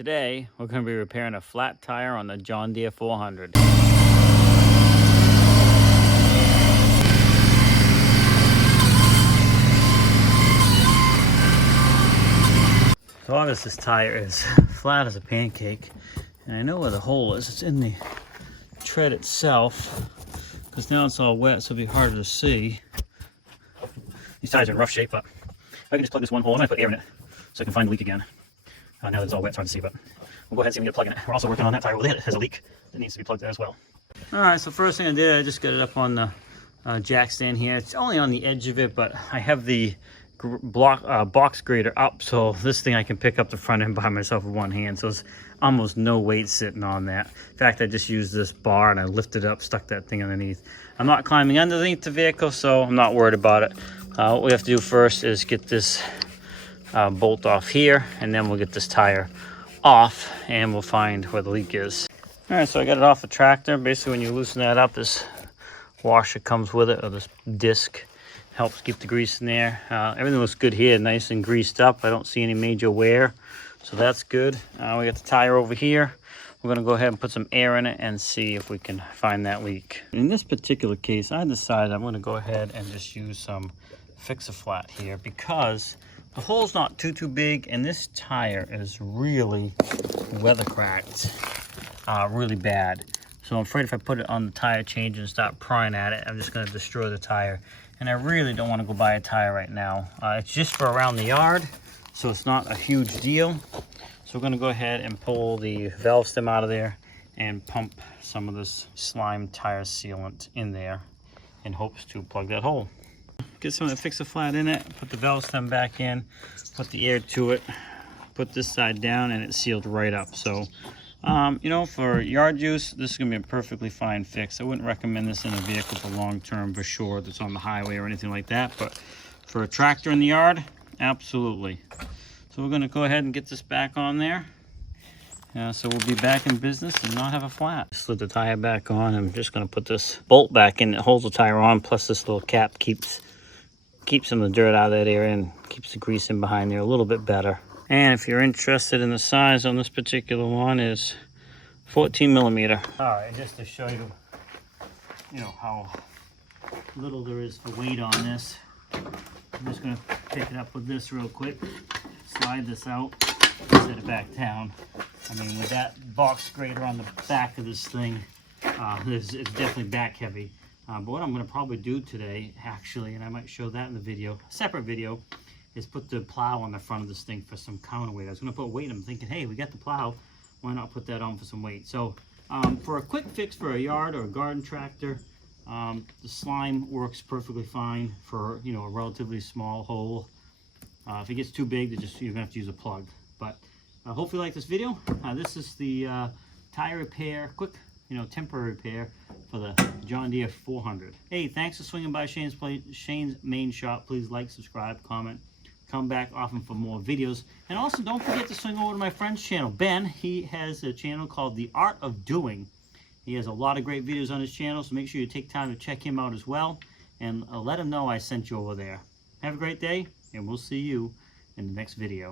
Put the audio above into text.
Today, we're going to be repairing a flat tire on the John Deere 400. So obviously this tire is flat as a pancake, and I know where the hole is. It's in the tread itself, because now it's all wet, so it'll be harder to see. These tires are in rough shape, but if I can just plug this one hole, I might put air in it so I can find the leak again. Now that it's all wet, it's hard to see, but we'll go ahead and see if we can get a plug in it. We're also working on that tire over there that has a leak that needs to be plugged there as well. Alright, so first thing I did, I just got it up on the jack stand here. It's only on the edge of it, but I have the box grader up, so this thing I can pick up the front end by myself with one hand, so it's almost no weight sitting on that. In fact, I just used this bar and I lifted it up, stuck that thing underneath. I'm not climbing underneath the vehicle, so I'm not worried about it. What we have to do first is get this bolt off here, and then we'll get this tire off and we'll find where the leak is. All right, so I got it off the tractor. Basically, when you loosen that up, this washer comes with it, or this disc helps keep the grease in there. Everything looks good here, nice and greased up. I don't see any major wear, so that's good. We got the tire over here. We're gonna go ahead and put some air in it and see if we can find that leak. In this particular case, I decided I'm gonna go ahead and just use some Fix-A-Flat here, because the hole's not too big, and this tire is really weather cracked, really bad. So I'm afraid if I put it on the tire change and start prying at it, I'm just going to destroy the tire. And I really don't want to go buy a tire right now. It's just for around the yard, so it's not a huge deal. So we're going to go ahead and pull the valve stem out of there and pump some of this slime tire sealant in there in hopes to plug that hole. Get some of the Fix-A-Flat in it, put the valve stem back in, put the air to it, put this side down, and it's sealed right up. So, you know, for yard use, this is going to be a perfectly fine fix. I wouldn't recommend this in a vehicle for long term for sure, that's on the highway or anything like that. But for a tractor in the yard, absolutely. So we're going to go ahead and get this back on there. So we'll be back in business and not have a flat. Slid the tire back on. I'm just going to put this bolt back in that holds the tire on, plus this little cap keeps some of the dirt out of that area and keeps the grease in behind there a little bit better. And if you're interested in the size on this particular one, is 14 millimeter. All right, just to show you, how little there is for weight on this, I'm just going to pick it up with this real quick, slide this out, set it back down. I mean, with that box grader on the back of this thing, it's definitely back heavy. But what I'm going to probably do today, actually, and I might show that in the video, a separate video, is put the plow on the front of this thing for some counterweight. I was going to put weight, I'm thinking, hey, we got the plow, why not put that on for some weight? So for a quick fix for a yard or a garden tractor, the slime works perfectly fine for, a relatively small hole. If it gets too big, you're going to have to use a plug. But hopefully you like this video. This is the tire repair, quick, temporary repair for the John Deere 400. Hey, thanks for swinging by Shane's Main Shop. Please like, subscribe, comment, come back often for more videos. And also don't forget to swing over to my friend's channel, Ben. He has a channel called The Art of Doing. He has a lot of great videos on his channel, so make sure you take time to check him out as well, and let him know I sent you over there. Have a great day, and we'll see you in the next video.